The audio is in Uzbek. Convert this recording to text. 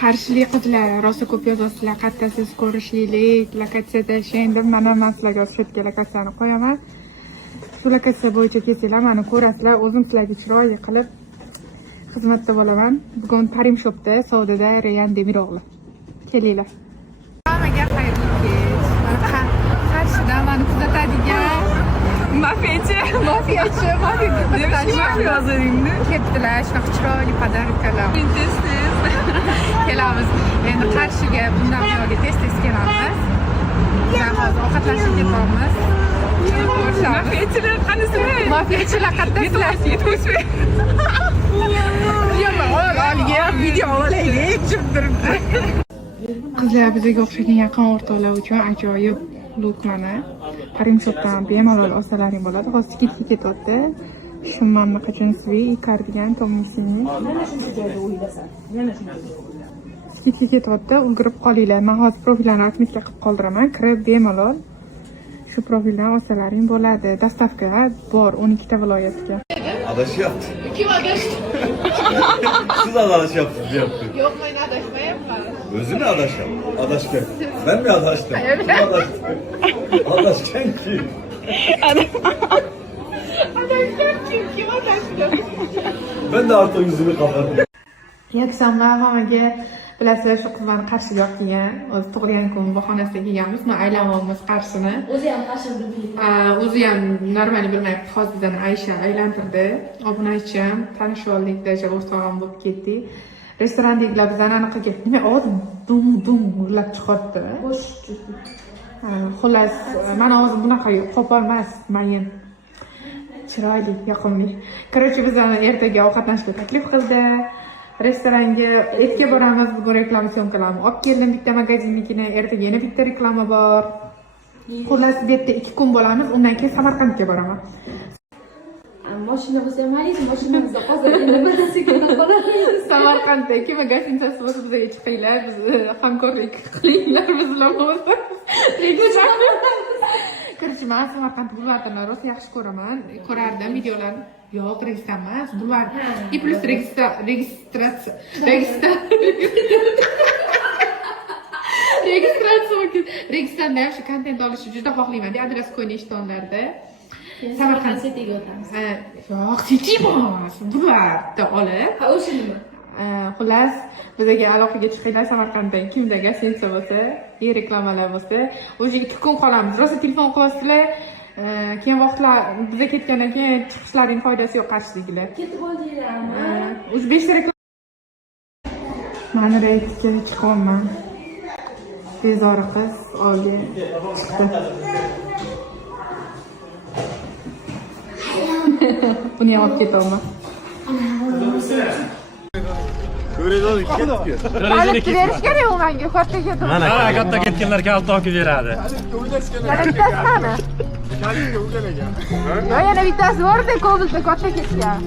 Qarshilik qizlar, rosa ko'p yozasizlar, qattasiz ko'rishlik, lokatsiya tashlang deb, mana men sizlarga o'sha yerga lokatsiyani qo'yaman. Shu lokatsiya bo'yicha kelsanglar, meni ko'rasizlar, o'zim sizlarga chiroyli qilib xizmatda bo'laman. Bugun Parim Shopda, savdoda Rayyan Demiroğlu. Kelinglar. Hammaga xayrli kech. Qarshida meni kuzatadigan mafiyachi hoziringni kelibdilar, shunaqa chiroyli podarkalar. Kelamiz. Endi Qarshiga bundan buyog'iga tez kelamiz. Biz hozir ovqatlanishga ketamiz. Mafiyachilar qanisizlar? Mafiyachilar qaddasizlar. Video olaylik, turibdi. Qizlar bizga o'xshagan yaqin o'rtoqlar uchun ajoyib luk mana. Parim Shopdan bemalol olsalaring bo'ladi. Hozir skidga ketyapti. Shumannaqa jinsviy kardigan tomnisini. Skidga ketyapti, ulgurib qolinglar. Men hozir profillarni отметка qilib qoldiraman. Kirib bemalol shu profildan olsalaring bo'ladi. Dostavka bor 12 ta viloyatga. Adaş yaptı. Kim adaştı? Siz adaş yaptınız yaptı. Yok ben adaşmayayım mı? Özü ne adaş yaptı? Adaşken. Ben mi adaştım? Kim adaştı? Adaşken kim? Adaşlar kim? Kim adaştı? Ben de artık yüzümü kapattım. İyi akşamlar hammaga. Bilasizlar, shu qizlarni Qarshiga olib kelgan. O'zi tug'ilgan kun bahonasida kelganmiz. Men aylanmoqmiz Qarshini. O'zi ham Qarshini bilmaydi. O'zi ham normali bilmayapti. Hozir bizdan Aysha aylantirdi. Obunachim, tanishib oldik, daja o'rtog'im bo'lib ketdik. Restorandagilar bizdan anaqaga nima ovoz dum urlab chiqardi. Bosh. Xullas, men hozir bunaqa qo'pol emas, mayin. Chiroyli, yoqimli. Короче, bizani ertaga ovqatlanishga taklif qildi. Restoranga etga boramiz, bugun reklama syomkalarni olib keldim, bitta magazinnikini, ertaga yana bitta reklama bor. Xullas, bu yerda 2 kun bo'lamiz, undan keyin Samarqandga boraman. Mashina bo'lsa ham mayli, mashinamizda hozir endi birasiga qolamiz. Samarqandda kim gazinitasi bo'lsa bizga chiqinglar, biz hamkorlik qilinglar bizlar bo'lsa. Короче, men Samarqand bulvarlarini rosa yaxshi ko'raman. Ko'rardim videolarni. Yo'q, registra emas, bulvar. И плюс registratsiya. Registranda ham shu kontent olishni juda xohlayman. Adres qo'ying eshitganlarda. Samarqand City'ga o'tamiz. Yo'q, City emas, bulvarda olib. Ha, o'sha nima? Xullas, bizga aloqaga chiqinglar Samarqanddan kimda gazinitsa bo'lsa, reklamalar bo'lsa, o'sha 2 kun qolamiz. Rosa telefon qilasizlar. Keyin vaqtlar biza ketgandan keyin chiqishlaring foydasi yo'q Qarshidagilar. Ketib oldinglarmi? O'sha 5 ta reklama. Mana reytingga chiqaman. Bezori qiz oldi. Buni ham olib ketaman. Ko'radigan ketdi. Olib berishgan yo'q menga, katta ketdi. Mana katta ketganlarga olib topib beradi. Yana bittasi qani? Yana bittasi bor-da, ko'bilda katta ketgan.